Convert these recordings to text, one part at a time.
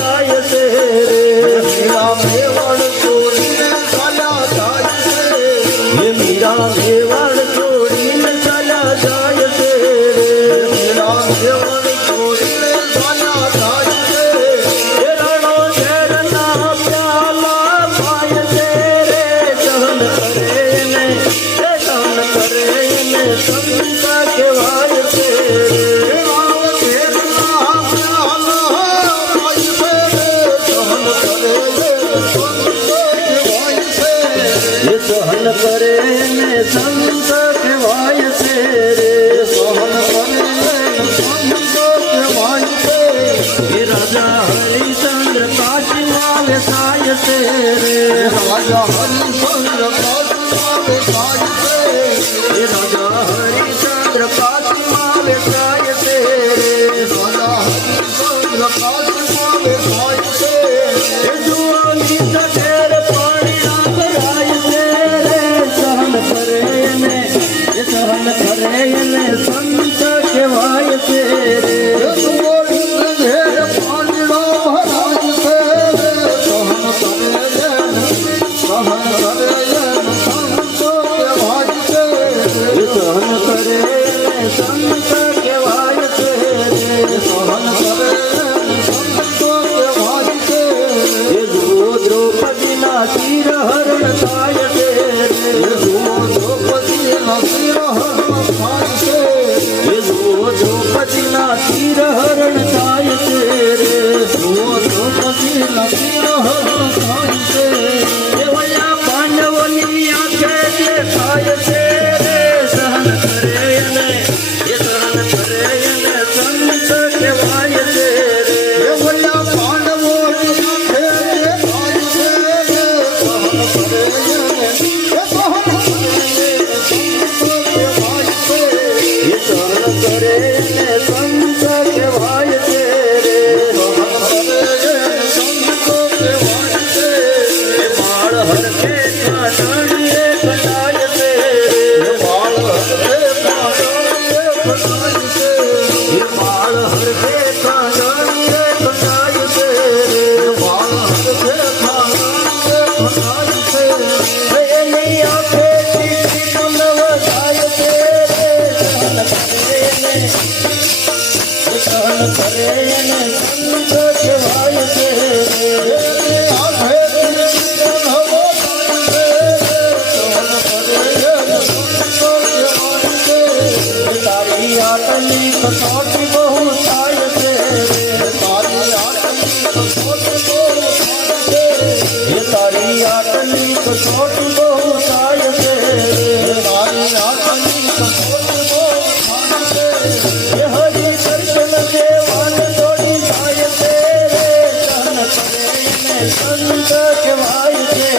જાય છે રે મીરા મેવાડ છોડીને ચાલ્યા જાય છે હે મીરા મેવાડ છોડીને ચાલ્યા જાય છે રે મીરા મેવાડ છોડીને ચાલ્યા જાય છે હે રણો ઝેરના પ્યાલા પાય છે રે સહન કરે એને સંત કહેવાય છે સહન કરે ને સંત કહેવાય છે રે સહન કરે સંત કહેવાય છે હે રાજા હરિચંદ્ર કાશીમાં વેસાય છે રે રાજા હરિચંદ્ર કાશીમાં વેસાય છે હે રાજા હરિચંદ્ર કાશીમાં વેસાય છે રે રાજા હરિચંદ્ર કાશીમાં વેસાય છે હે જુવાની સઠેર પાણી ના ભરાય છે રે સહન કરે એને સંત કહેવાય છે રે જુવાની સઠેર પાણી ના ભરાય છે રે સહન કરે સંત કહેવાય છે સહન કરે સંત કહેવાય છે હે જુઓ દ્રૌપદીના શિર હરણ થાય છે હે જુઓ દ્રૌપદીના શિર હરણ થાય છે હે જુઓ દ્રૌપદીના શિર હરણ થાય છે રે જુઓ દ્રૌપદીના શિર હરણ થાય છે હે વયા પાંડવોની આંખે દેખાય છે રે સહન કરે એને સંત કહેવાય છે રે વયા પાંડવોની આંખે દેખાય છે રે સહન કરે એને સહન કરે ને સંત કહેવાય છે રે બાળ હરખે કાંડણીએ કટાય છે બાળ હરખે કાંડણીએ કટાય છે બાળ હરખે કાંડણીએ કટાય છે બાળ હરખે કાંડણીએ કટાય છે એની આંખે ચીઠી પંદવ જાય છે રે સહન કરે એને સંત કહેવાય છે તારી આટલી કસોટી બહુ થાય છે તારી આટલી કસોટી બહુ થાય છે તારી આટલી કસોટી બહુ થાય છે તારી આટલી કસોટી બહુ થાય છે હરિ દર્શન દેવાન દોડી જાય છે રે સહન કરે એને સંત કહેવાય છે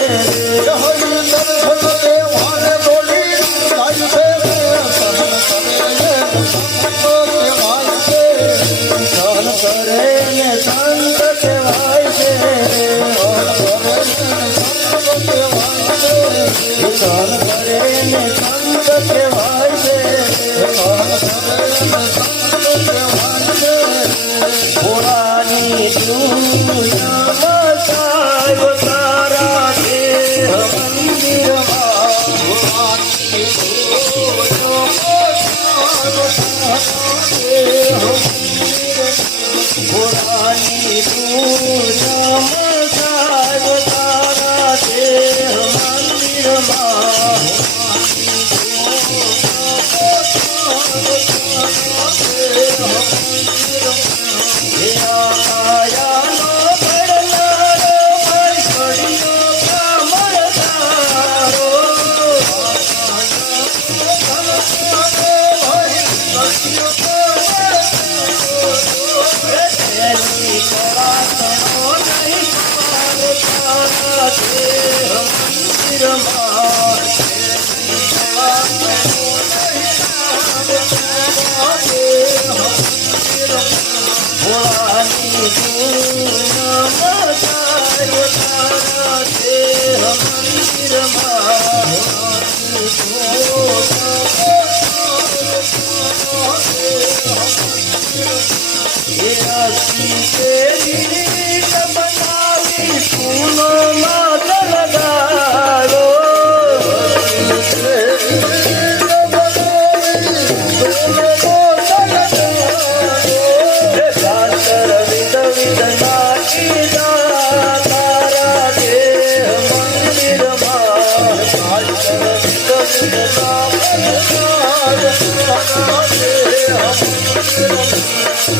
હરિ દર્શન દેવાન દોડી જાય છે સહન કરે ને સંત કહેવાય છે સહન કરે ને સંત કહેવાય છે પુરાની દુનિયામાં સાહેબ તારા દેહ મંદિરમાં પુરાની દુનિયામાં સાહેબ તારા દેહ મંદિરમાં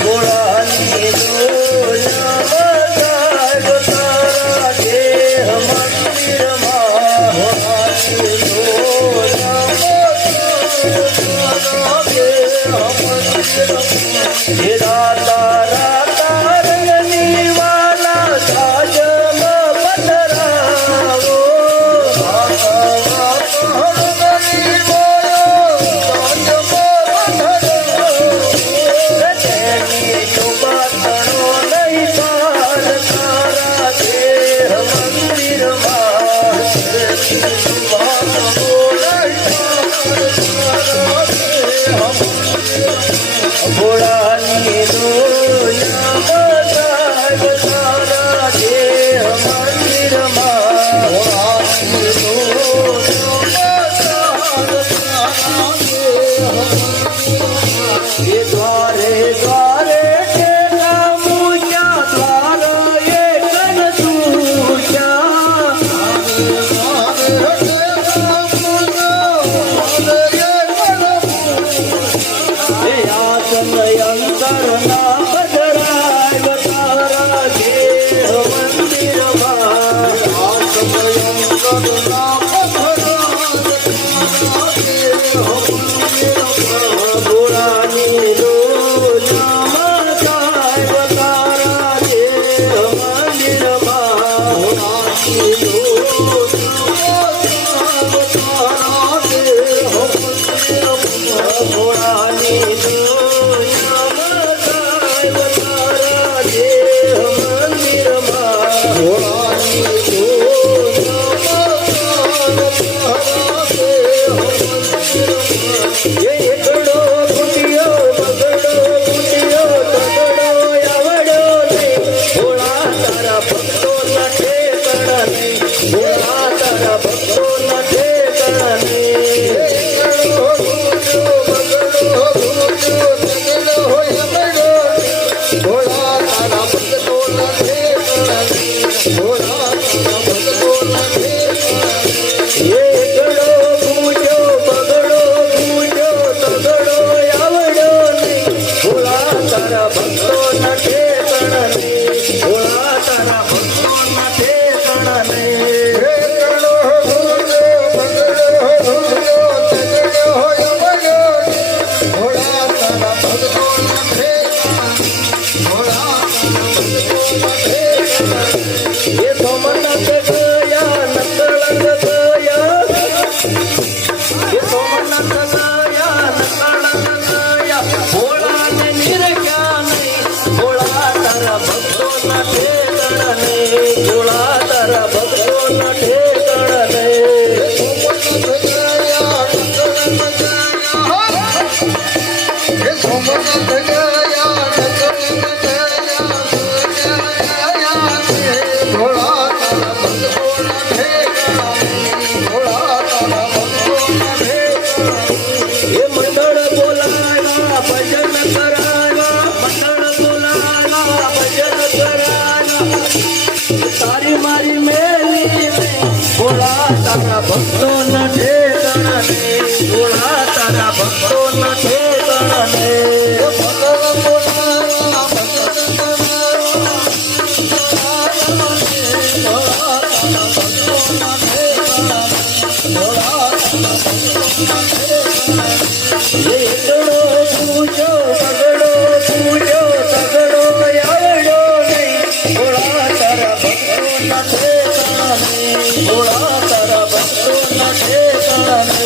ભોળાની ડોલમાં સાહેબ તારા દેહ મંદિરમાં ભોળાની ડોલમાં તારા દેહ મંદિરમાં રાતા રાતા રંગની વાલા સાજમાં પધરાવો ભોળાની ડોલમાં સાહેબ તારા દેહ મંદિરમાં ભોળાની ડોલમાં સાહેબ તારા દેહ એ દ્વારે દ્વારે તેના મૂક્યા દ્વાર એ કન તૂટ્યા અંતરના પધરાય તારા દેહ મંદિરમાં ભોળાની ડોલમાં સાહેબ તારા દેહ મંદિરમાં ભોળાની ભોળાની ભક્તો ન ઠેકાણા ને ભોળા તારા ભક્તો ન ઠેકાણા ને એકડો પૂજો પગડો પૂજો તગડો આવડો નહીં ભોળા તારા ભક્તો ન ઠેકાણા ને ભોળા તારા ભક્તો ન ઠેકાણા ને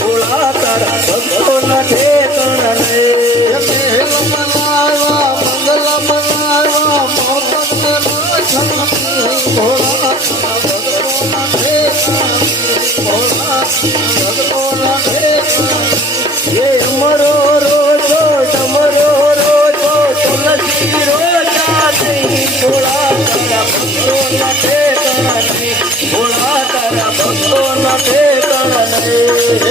ભોળા તારા ભક્તો ન ઠેકાણા ને એ અમરો રોજો તમરો રોજો મારા ભક્તોના ઠેકાણા નહીં.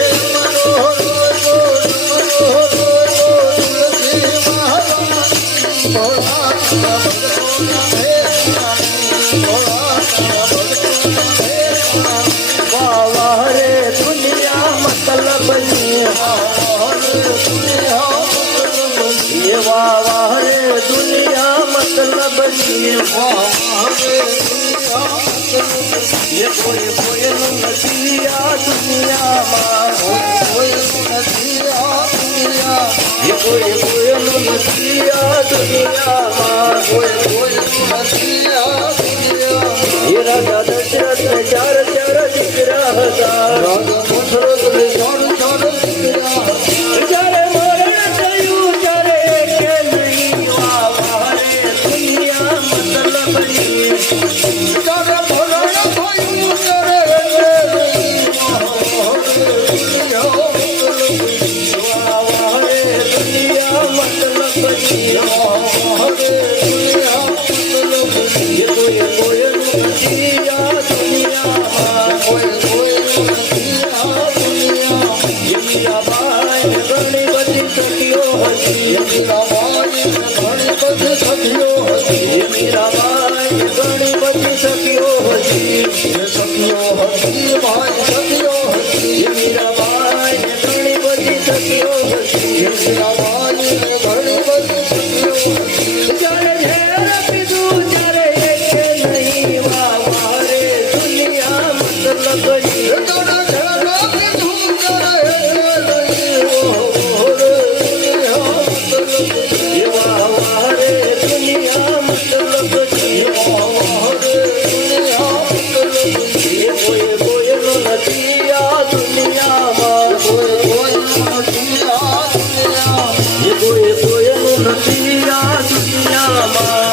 વાહ વાહ રે દુનિયા મતલબની, એ વાહ વાહ રે દુનિયા મતલબની. એ કોઈ કોઈનું નથી આ દુનિયામાં, એ કોઈ કોઈનું નથી આ દુનિયામાં. એ રાજા દશરથને ચાર ચાર દીકરા હતા. જ્યારે મરણ થયું ત્યારે એકે નહીં. વાહ વાહ રે દુનિયા મતલબની. વાહ વાહ રે દુનિયા મતલબની. એ કોઈ કોઈનું નથી આ દુનિયામાં. એ મીરાબાઈ ઘણી બધી સખીઓ હતી. એ મીરાબાઈ ઘણી બધી સખીઓ હતી. એ મીરાબાઈ ઘણી બધી સખીઓ હતી. જ્યારે ઝેર પીધું ત્યારે એકે નહીં. વાહ વાહ રે દુનિયા મતલબની. એ વાહ વાહ રે દુનિયા મતલબની. એ કોઈ કોઈનું નથી આ દુનિયામાં. એ કોઈ કોઈનું નથી આ દુનિયામાં.